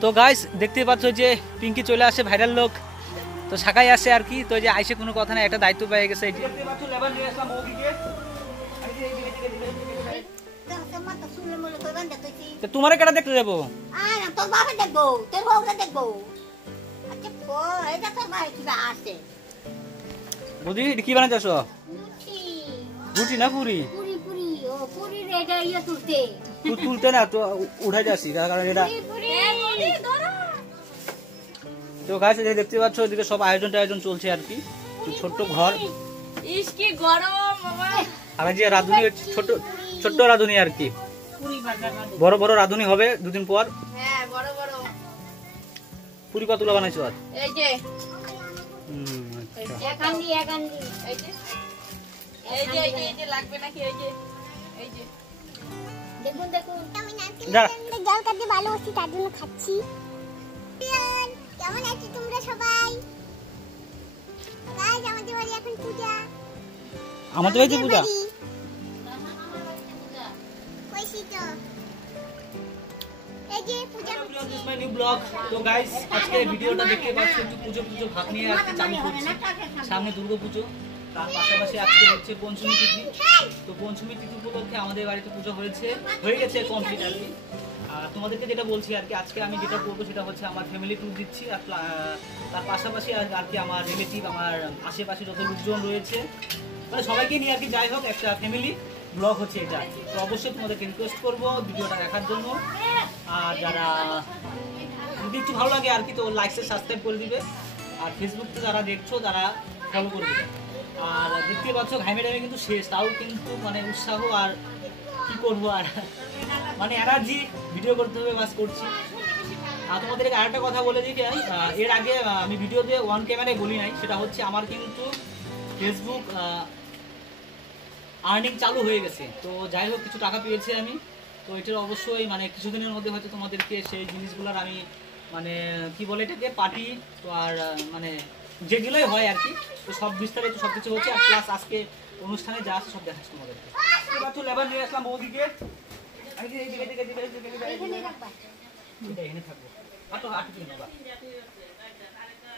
তো গাইস দেখতেই পাচ্ছ যে পিঙ্কি চলে আসে, ভাইরাল লোক। তো শাখায় আসে আর কি। তো যে আইসে কোনো কথা না, একটা দায়িত্ব পেয়ে গেছে। দেখতে পাচ্ছ লেবার নিয়ে আসলাম বউদিকে। তো তোমারে কেটা দেখতে যাবো? তোর বাবা দেখবো, তোর বউকে দেখবো। আচ্ছা এটা তোর ভাই কিবা আসে। বৌদি কি বানাচ্ছ? রুটি না পুরি? পুরি পুরি, ও পুরি রেডা ইয়া তুলতে। তুলতে না তো উঠাই যাচ্ছি, কারণ এটা তো গাইস দেখতে পাচ্ছ ওদিকে সব আয়োজন চলছে আর কি। ছোট্ট ঘর, ইস কি গরম বাবা। আর যে রাঁধুনি ছোট্ট রাঁধুনি আর কি। বড় বড় রাঁধুনি হবে দুদিন পর। হ্যাঁ বড় বড় পুরি কতগুলো বানাইছো আজ? এই যে একান্ডি একান্ডি এই যে এই যে লাগবে নাকি? এই যে দেখুন দেখুন আমি নামতে জল কাটতে ভালোবাসি, তার জন্য খাচ্ছি। কেমন আছো তোমরা সবাই? গাইস আমাদের বাড়ি এখন পূজা। আমাদের বাড়িতে পূজা? কইছি তো এই যে পূজা দিস মাই নিউ ব্লগ। তো গাইস আজকে ভিডিওটা দেখতে পাচ্ছেন একটু পুজো ভাত নিয়ে আজকে চালু করছি। সামনে দুর্গাপুজো, তার পাশাপাশি আজকে হচ্ছে পঞ্চমী তিথি। তো পঞ্চমী তিথি উপলক্ষে আমাদের বাড়িতে পুজো হয়ে গেছে কমপ্লিট আর কি। আর তোমাদেরকে যেটা বলছি আর কি, আজকে আমি যেটা করবো সেটা হচ্ছে আমার ফ্যামিলি ট্যুর দিচ্ছি। আর তার পাশাপাশি আর কি আমার রিলেটিভ, আমার আশেপাশে যত লোকজন রয়েছে, মানে সবাইকে নিয়ে আর কি যাই হোক একটা ফ্যামিলি ব্লগ হচ্ছে এটা। তো অবশ্যই তোমাদেরকে রিকোয়েস্ট করবো ভিডিওটা দেখার জন্য। আর যারা যদি একটু ভালো লাগে আর কি, তো লাইক সাবস্ক্রাইব করে দিবে। আর ফেসবুকতে যারা দেখছো তারা ফলো করে দিবে। আর দেখতে পাচ্ছ ঘামে টাইমে কিন্তু শেষ, তাও কিন্তু মানে উৎসাহ আর কি করবো আর মানে এনার্জি ভিডিও করতে হবে, বাস করছি। আর তোমাদেরকে আরেকটা কথা বলে দিই, এর আগে আমি ভিডিওতে ওয়ান ক্যামেরায় বলি নাই, সেটা হচ্ছে আমার কিন্তু ফেসবুক আর্নিং চালু হয়ে গেছে। তো যাই হোক কিছু টাকা পেয়েছি আমি। তো এটার অবশ্যই মানে কিছুদিনের মধ্যে হয়তো তোমাদেরকে সেই জিনিসগুলোর আমি মানে কি বলে এটাকে পার্টি, তো আর মানে যেগুলোই হয় আর কি, তো সব বিস্তারিত সব কিছু হচ্ছে। আর প্লাস আজকে অনুষ্ঠানে যা আছে সব দেখাচ্ছি তোমাদেরকে। এবার তো লেবার নিয়ে আসলাম বৌদিকে। এখানে থাকবো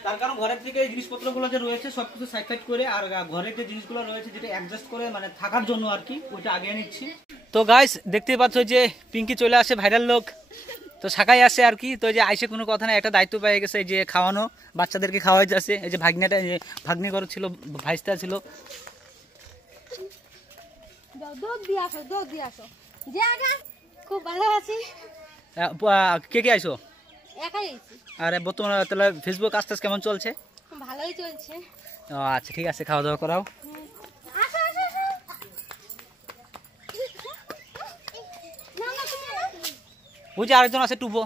তার কারণ ঘরের থেকে এই জিনিসপত্রগুলো যে রয়েছে সবকিছু সাইড করে, আর ঘরের যে জিনিসগুলো রয়েছে যেটা অ্যাডজাস্ট করে মানে থাকার জন্য আর কি, ওইটা আগে নিচ্ছি। তো গাইস দেখতেই পাচ্ছ যে পিঙ্কি চলে আসে, ভাইরাল লোক। তো শাখায় আসে আর কি। তো যে আইসে কোনো কথা না, একটা দায়িত্ব পেয়ে গেছে, যে খাওয়ানো, বাচ্চাদেরকে খাওয়াই যাচ্ছে। এই যে ভাগ্নিটা, ভাগ্নি ঘর ছিল, ভাইস্তা ছিল। দুধ দিয়ে আসো যে আগা খুব ভালো আছি। কে কে আইসো? একাই আছি। আরে বর্তমানে তাহলে ফেসবুক আস্তে আস্তে কেমন চলছে? ভালোই চলছে। ও আচ্ছা ঠিক আছে, খাওয়া দাওয়া করাও। আসো আসো আসো ওই যে আরেকজন আছে টুবো,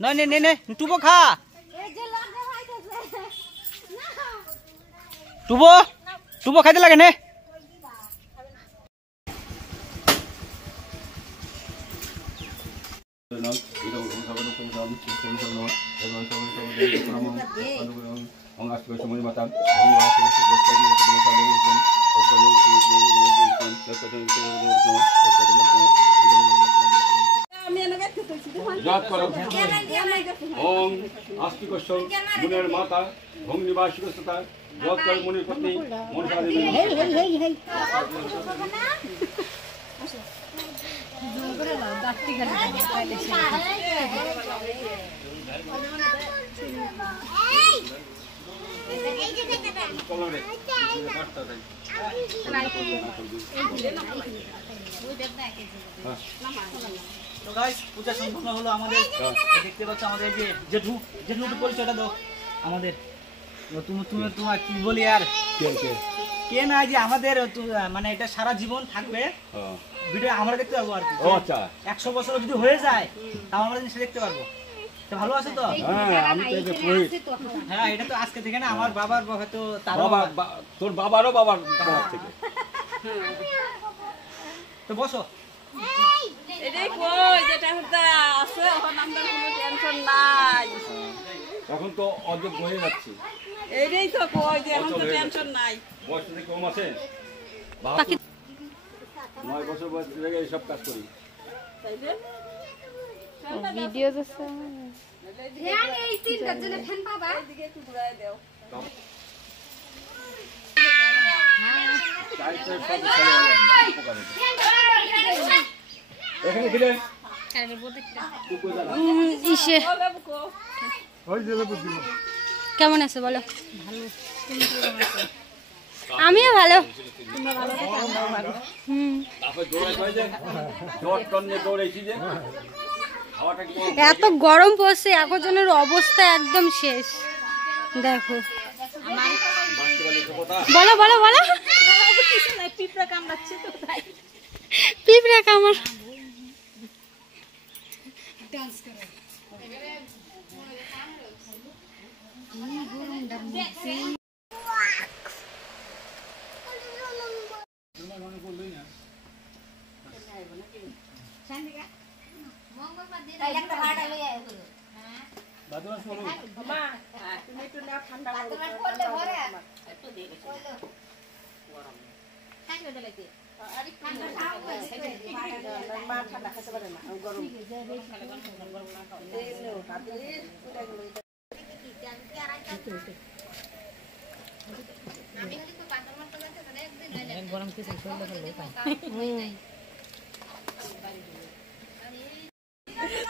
নে টুবো খা। টুবো খাইতে লাগে নে। ওম আস্তিকস্য মুনের মাতা ভং নিবাসিকস্তা যৎকর মুনির পত্নী মনসা দেবী। তো গাইস পূজা সম্পূর্ণ হলো আমাদের। দেখতে পাচ্ছ আমাদের যে জেঠু পরিচয়টা দাও আমাদের। তুমি তোমার কি বলি আর কে না, যে আমাদের মানে এটা সারা জীবন থাকবে ভিডিও আমরা দেখতে পাবো আর কি। 100 বছর যদি হয়ে যায় তাও আমরা জিনিসটা দেখতে পারবো। তো ভালো আছো তো? হ্যাঁ এটা তো আজকে থেকে না, আমার বাবার হয়তো তোর বাবারও বাবার থেকে। তো বসো। এটাই কই যেটা হতে আছে, এখন আমরা কোনো টেনশন নাই। এখন তো অযোগ্য হয়ে যাচ্ছে। এইটাই তো কই যে এখন তো টেনশন নাই। বয়স থেকে কম আছে, 9 বছর বয়স থেকে এইসব কাজ করি। ভিডিও দেখছ এদিকে একটু ঘুরাই দাও। এখানে খিলে ইসে বলে বুকো। কেমন আছে বলো? আমিও ভালো। তারপর দৌড়াই যে জ্বর টন নিয়ে দৌড়াইছি যে হাওয়াটা কি এত গরম পড়ছে, একজনের অবস্থা একদম শেষ। দেখো, বলো বলো বলো। পিঁপড়া কামড়াচ্ছে তো তাই। পিঁপড়া কামড়। মা তুমি একটু নাও, ঠান্ডা করো। একটু দিয়ে গেছে। মা ঠান্ডা খেতে পারে না, গরম। এই নাও, হাত দিয়ে পুরা গেলো।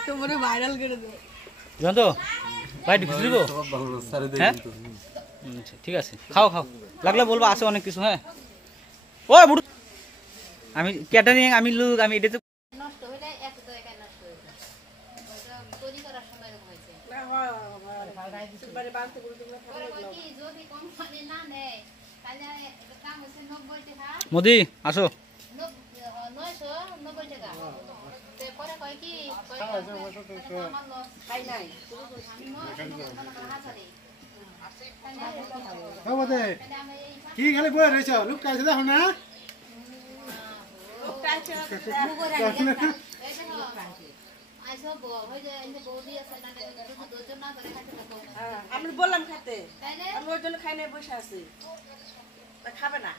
তোমারে ভাইরাল করে দেব। জানো তো ভাই ঢুকে দিব হ্যাঁ আচ্ছা, ঠিক আছে খাও খাও, লাগলে বলবো আছে অনেক কিছু। হ্যাঁ ও বুড়ো আমি ক্যাটারিং আমি লোক আমি এটা তো নষ্ট হইলে এত তো একা নষ্ট হয়ে যায় ওটা তৈরি করার সময় এরকম হয়েছে না হয় সুপারি বালতি করে তুমি পরে কই কি যদি কোম্পানি না নেয় তাহলে এটা দাম হচ্ছে 90 টাকা মোদি আসো 990 টাকা তে পরে কয় কি কয় আমার লস খাই নাই। আমি 990 হাজারে কি খালি বই রয়েছ লোক কাছে দেখো না আমি বললাম খাইতে, আমি ওর জন্য খাই নাই, বসে আছি। তা খাবে না।